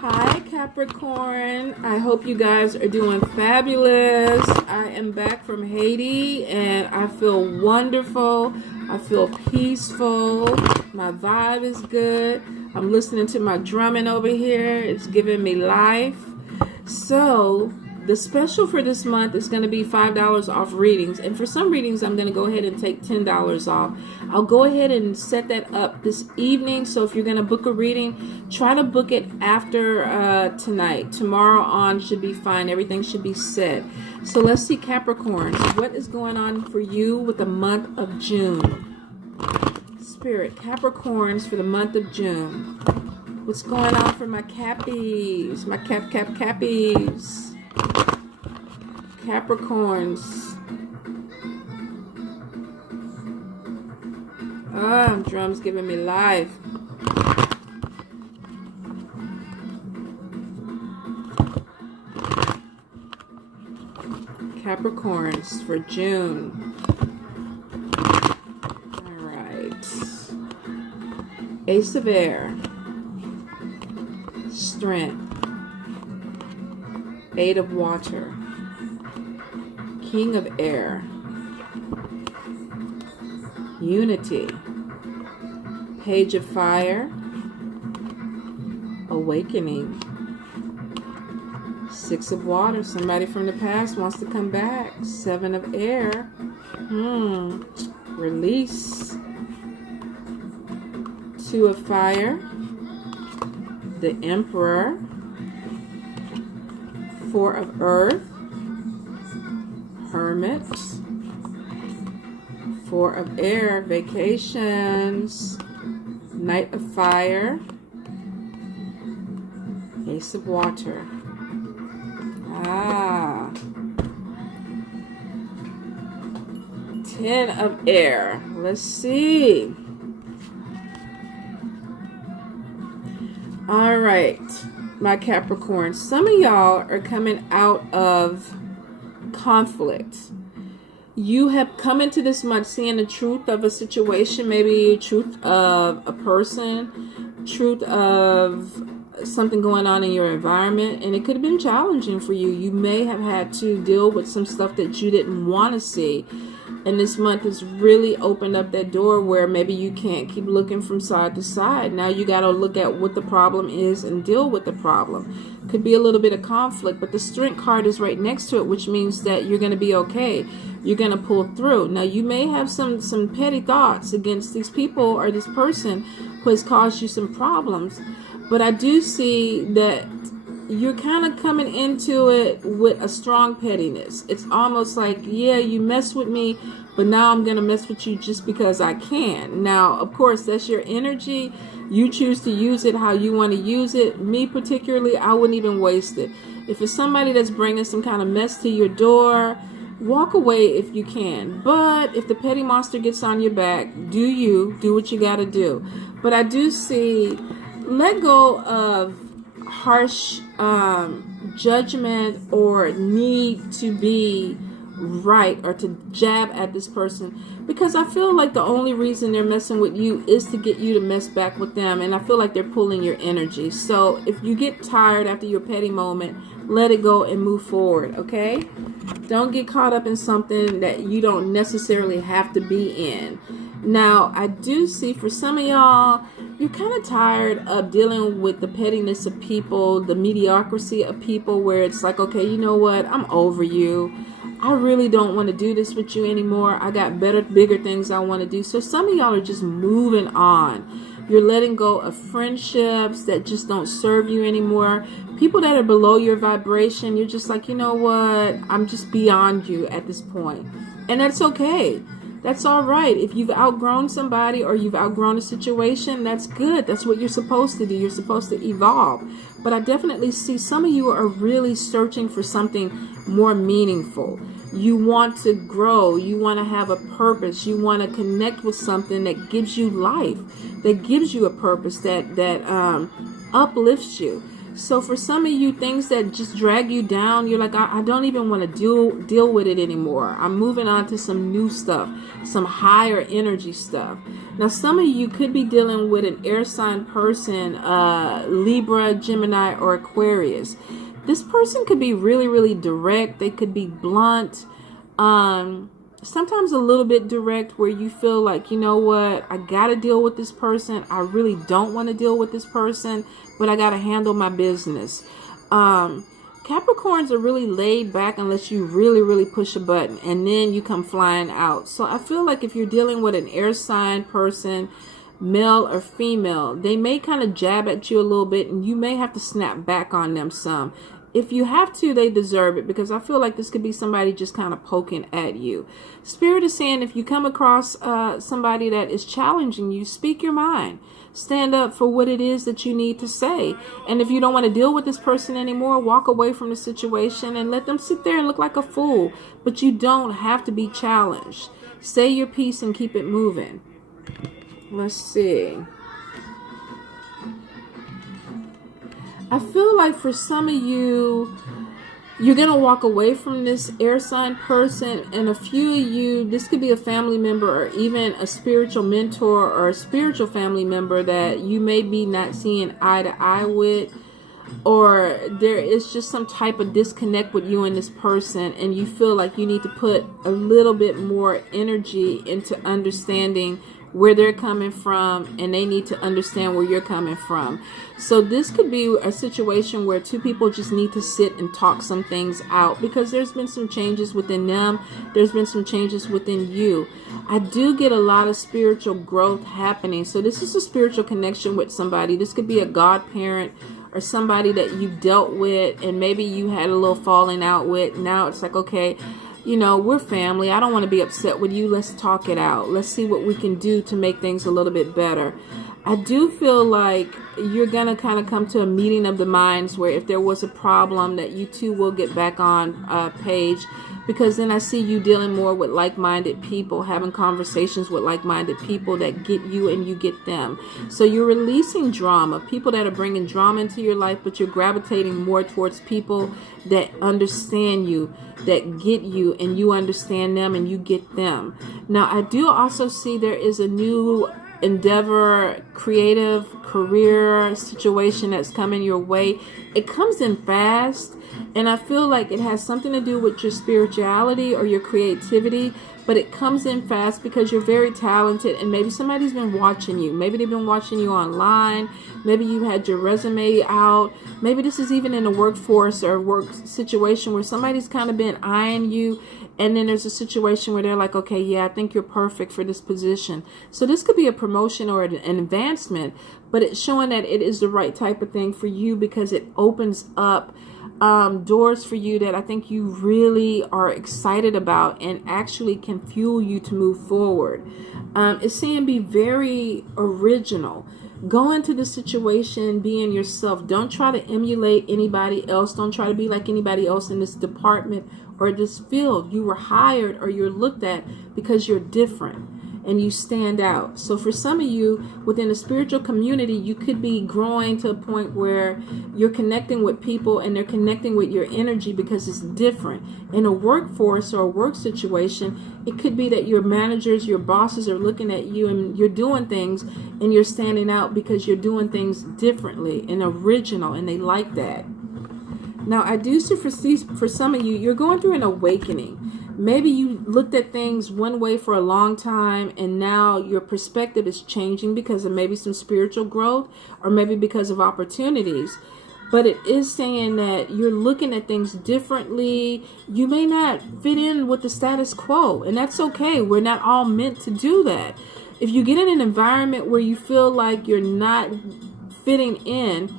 Hi Capricorn, I hope you guys are doing fabulous. I am back from Haiti and I feel wonderful. I feel peaceful. My vibe is good. I'm listening to my drumming over here. It's giving me life. So the special for this month is going to be $5 off readings. And for some readings, I'm going to go ahead and take $10 off. I'll go ahead and set that up this evening. So if you're going to book a reading, try to book it after tonight. Tomorrow on should be fine. Everything should be set. So let's see, Capricorns. What is going on for you with the month of June? Spirit, Capricorns for the month of June. What's going on for my Cappies? My Cappies. Capricorns. Drums giving me life. Capricorns for June. All right. Ace of Air. Strength. Eight of Water. King of Air. Unity. Page of Fire. Awakening. Six of Water. Somebody from the past wants to come back. Seven of Air. Release. Two of Fire. The Emperor. Four of Earth. Hermit. Four of Air. Vacations. Knight of Fire. Ace of Water. Ten of Air. Let's see. All right, my Capricorn. Some of y'all are coming out of conflict. You have come into this month seeing the truth of a situation, maybe truth of a person, truth of something going on in your environment, and it could have been challenging for you. You may have had to deal with some stuff that you didn't want to see, and this month has really opened up that door where maybe you can't keep looking from side to side. Now you got to look at what the problem is and deal with the problem. Could be a little bit of conflict, but the Strength card is right next to it, which means that you're going to be okay. You're going to pull through. Now you may have some petty thoughts against these people or this person who has caused you some problems, but I do see that you're kind of coming into it with a strong pettiness. It's almost like, yeah, you mess with me, but now I'm going to mess with you just because I can. Now, of course, that's your energy. You choose to use it how you want to use it. Me particularly, I wouldn't even waste it. If it's somebody that's bringing some kind of mess to your door, walk away if you can. But if the petty monster gets on your back, do what you got to do. But I do see, let go of harsh judgment or need to be right or to jab at this person, because I feel like the only reason they're messing with you is to get you to mess back with them, and I feel like they're pulling your energy. So if you get tired after your petty moment, let it go and move forward, okay? Don't get caught up in something that you don't necessarily have to be in. Now, I do see for some of y'all, you're kind of tired of dealing with the pettiness of people, the mediocrity of people, where it's like, okay, you know what? I'm over you. I really don't want to do this with you anymore. I got better, bigger things I want to do. So some of y'all are just moving on. You're letting go of friendships that just don't serve you anymore. People that are below your vibration, you're just like, you know what? I'm just beyond you at this point. And that's okay. That's all right. If you've outgrown somebody or you've outgrown a situation, that's good. That's what you're supposed to do. You're supposed to evolve. But I definitely see some of you are really searching for something more meaningful. You want to grow. You want to have a purpose. You want to connect with something that gives you life, that gives you a purpose, that uplifts you. So for some of you, things that just drag you down, you're like, I don't even want to deal with it anymore. I'm moving on to some new stuff, some higher energy stuff. Now, some of you could be dealing with an air sign person, Libra, Gemini, or Aquarius. This person could be really, really direct. They could be blunt. Sometimes a little bit direct, where you feel like, you know what, I gotta deal with this person. I really don't want to deal with this person, but I gotta handle my business. Capricorns are really laid back unless you really, really push a button, and then you come flying out. So I feel like if you're dealing with an air sign person, male or female, they may kind of jab at you a little bit, and you may have to snap back on them some. If you have to, they deserve it, because I feel like this could be somebody just kind of poking at you. Spirit is saying if you come across somebody that is challenging you, speak your mind. Stand up for what it is that you need to say. And if you don't want to deal with this person anymore, walk away from the situation and let them sit there and look like a fool. But you don't have to be challenged. Say your piece and keep it moving. Let's see. I feel like for some of you, you're going to walk away from this air sign person, and a few of you, this could be a family member or even a spiritual mentor or a spiritual family member that you may be not seeing eye to eye with, or there is just some type of disconnect with you and this person, and you feel like you need to put a little bit more energy into understanding where they're coming from, and they need to understand where you're coming from. So this could be a situation where two people just need to sit and talk some things out, because there's been some changes within them. There's been some changes within you. I do get a lot of spiritual growth happening. So this is a spiritual connection with somebody. This could be a godparent or somebody that you dealt with, and maybe you had a little falling out with. Now it's like, okay, you know, we're family. I don't want to be upset with you. Let's talk it out. Let's see what we can do to make things a little bit better. I do feel like you're going to kind of come to a meeting of the minds where if there was a problem, that you two will get back on page, because then I see you dealing more with like-minded people, having conversations with like-minded people that get you and you get them. So you're releasing drama, people that are bringing drama into your life, but you're gravitating more towards people that understand you, that get you, and you understand them and you get them. Now, I do also see there is a new endeavor, creative career situation that's coming your way. It comes in fast, and I feel like it has something to do with your spirituality or your creativity, but it comes in fast because you're very talented, and maybe somebody's been watching you. Maybe they've been watching you online. Maybe you had your resume out. Maybe this is even in a workforce or work situation where somebody's kind of been eyeing you, and then there's a situation where they're like, okay, yeah, I think you're perfect for this position. So this could be a promotion or an advancement, but it's showing that it is the right type of thing for you, because it opens up doors for you that I think you really are excited about and actually can fuel you to move forward. It's saying be very original. Go into the situation being yourself. Don't try to emulate anybody else. Don't try to be like anybody else in this department or this field. You were hired or you're looked at because you're different and you stand out. So for some of you within the spiritual community, you could be growing to a point where you're connecting with people and they're connecting with your energy because it's different. In a workforce or a work situation, it could be that your managers, your bosses are looking at you and you're doing things and you're standing out because you're doing things differently and original, and they like that. Now, I do see for some of you, you're going through an awakening. Maybe you looked at things one way for a long time, and now your perspective is changing because of maybe some spiritual growth or maybe because of opportunities. But it is saying that you're looking at things differently. You may not fit in with the status quo, and that's okay. We're not all meant to do that. If you get in an environment where you feel like you're not fitting in,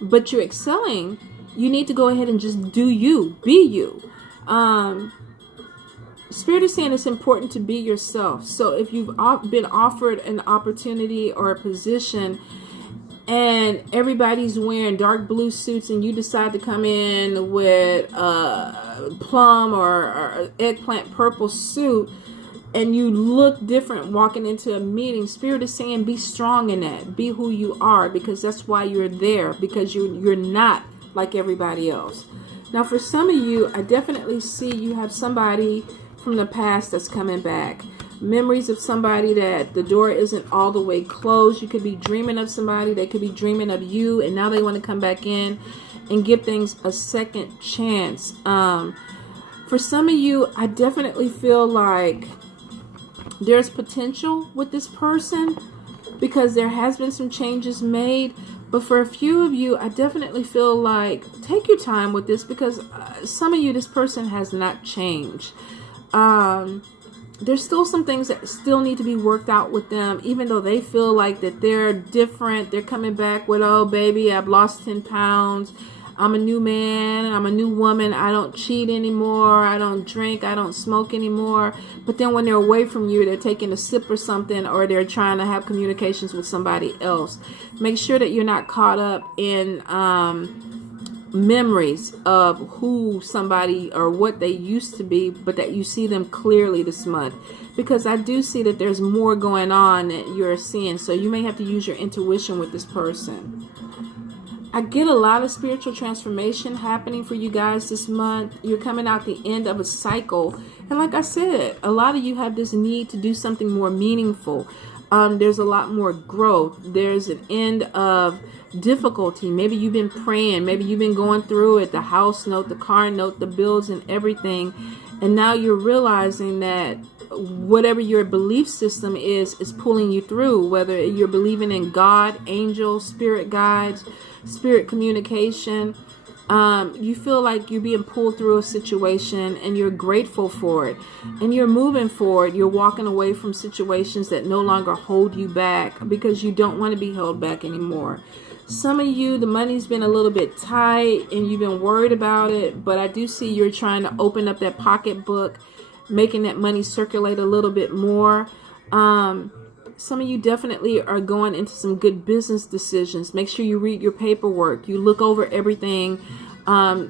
but you're excelling, you need to go ahead and just do you, be you. Spirit is saying it's important to be yourself. So if you've been offered an opportunity or a position and everybody's wearing dark blue suits and you decide to come in with a plum or eggplant purple suit, and you look different walking into a meeting, Spirit is saying be strong in that. Be who you are, because that's why you're there, because you're not like everybody else. Now, for some of you, I definitely see you have somebody from the past that's coming back. Memories of somebody that the door isn't all the way closed. You could be dreaming of somebody. They could be dreaming of you, and now they want to come back in and give things a second chance. For some of you, I definitely feel like there's potential with this person because there has been some changes made. But for a few of you, I definitely feel like take your time with this, because some of you, this person has not changed. There's still some things that still need to be worked out with them, even though they feel like that they're different. They're coming back with, oh, baby, I've lost 10 pounds. I'm a new man. I'm a new woman. I don't cheat anymore. I don't drink. I don't smoke anymore. But then when they're away from you, they're taking a sip or something, or they're trying to have communications with somebody else. Make sure that you're not caught up in memories of who somebody or what they used to be, but that you see them clearly this month, because I do see that there's more going on that you're seeing. So you may have to use your intuition with this person. I get a lot of spiritual transformation happening for you guys this month. You're coming out the end of a cycle. And like I said, a lot of you have this need to do something more meaningful. There's a lot more growth. There's an end of difficulty. Maybe you've been praying. Maybe you've been going through it, the house note, the car note, the bills and everything. And now you're realizing that whatever your belief system is pulling you through, whether you're believing in God, angels, spirit guides, spirit communication. You feel like you're being pulled through a situation and you're grateful for it, and you're moving forward. You're walking away from situations that no longer hold you back because you don't want to be held back anymore. Some of you, the money's been a little bit tight and you've been worried about it, but I do see you're trying to open up that pocketbook, making that money circulate a little bit more. Some of you definitely are going into some good business decisions. Make sure you read your paperwork. You look over everything.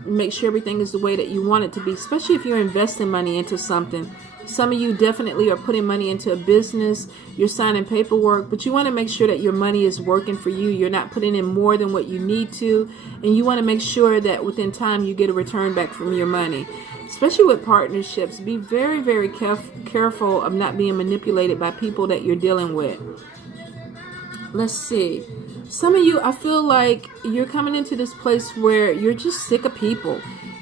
Make sure everything is the way that you want it to be, especially if you're investing money into something. Some of you definitely are putting money into a business. You're signing paperwork, but you want to make sure that your money is working for you. You're not putting in more than what you need to. And you want to make sure that within time you get a return back from your money. Especially with partnerships, be very, very careful of not being manipulated by people that you're dealing with. Let's see. Some of you, I feel like you're coming into this place where you're just sick of people.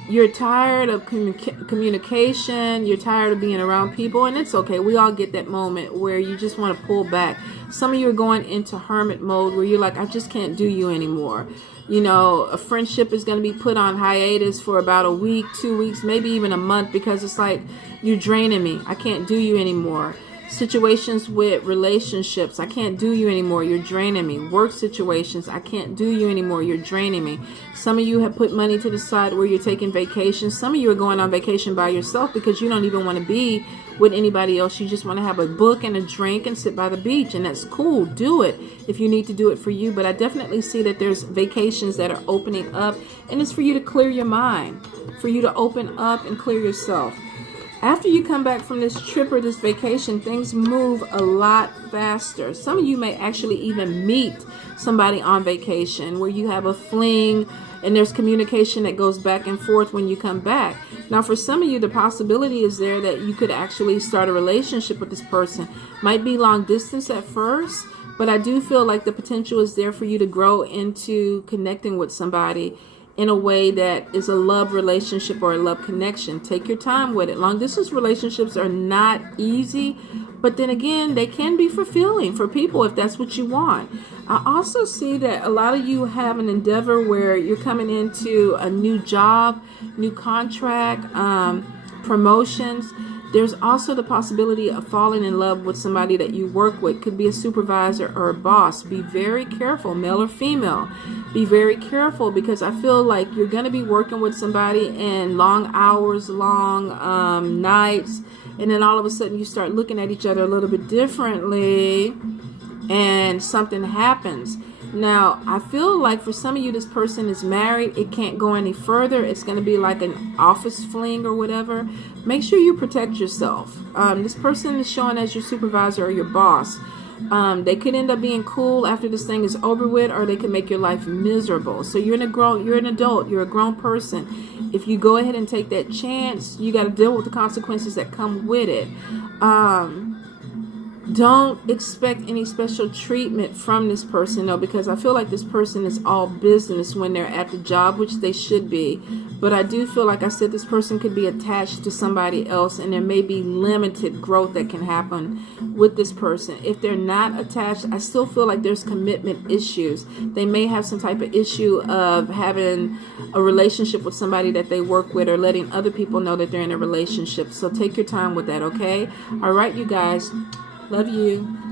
You're tired of communication. You're tired of being around people. And it's okay. We all get that moment where you just want to pull back. Some of you are going into hermit mode where you're like, I just can't do you anymore. You know, a friendship is going to be put on hiatus for about a week, 2 weeks, maybe even a month, because it's like, you're draining me. I can't do you anymore. Situations with relationships, I can't do you anymore. You're draining me. Work situations, I can't do you anymore. You're draining me. Some of you have put money to the side where you're taking vacations. Some of you are going on vacation by yourself because you don't even want to be with anybody else. You just want to have a book and a drink and sit by the beach, and that's cool. Do it if you need to do it for you. But I definitely see that there's vacations that are opening up, and it's for you to clear your mind, for you to open up and clear yourself. After you come back from this trip or this vacation, things move a lot faster. Some of you may actually even meet somebody on vacation where you have a fling and there's communication that goes back and forth when you come back. Now, for some of you, the possibility is there that you could actually start a relationship with this person. Might be long distance at first, but I do feel like the potential is there for you to grow into connecting with somebody in a way that is a love relationship or a love connection. Take your time with it. Long distance relationships are not easy, but then again, they can be fulfilling for people if that's what you want. I also see that a lot of you have an endeavor where you're coming into a new job, new contract, promotions. There's also the possibility of falling in love with somebody that you work with. Could be a supervisor or a boss. Be very careful, male or female. Be very careful, because I feel like you're going to be working with somebody in long hours, long nights, and then all of a sudden you start looking at each other a little bit differently and something happens. Now, I feel like for some of you, this person is married. It can't go any further. It's going to be like an office fling or whatever. Make sure you protect yourself. This person is showing as your supervisor or your boss. They could end up being cool after this thing is over with, or they could make your life miserable. So you're an adult, you're a grown person. If you go ahead and take that chance, you got to deal with the consequences that come with it. Don't expect any special treatment from this person, though, because I feel like this person is all business when they're at the job, which they should be. But I do feel like I said this person could be attached to somebody else, and there may be limited growth that can happen with this person. If they're not attached, I still feel like there's commitment issues. They may have some type of issue of having a relationship with somebody that they work with, or letting other people know that they're in a relationship. So take your time with that, okay? All right, you guys. Love you.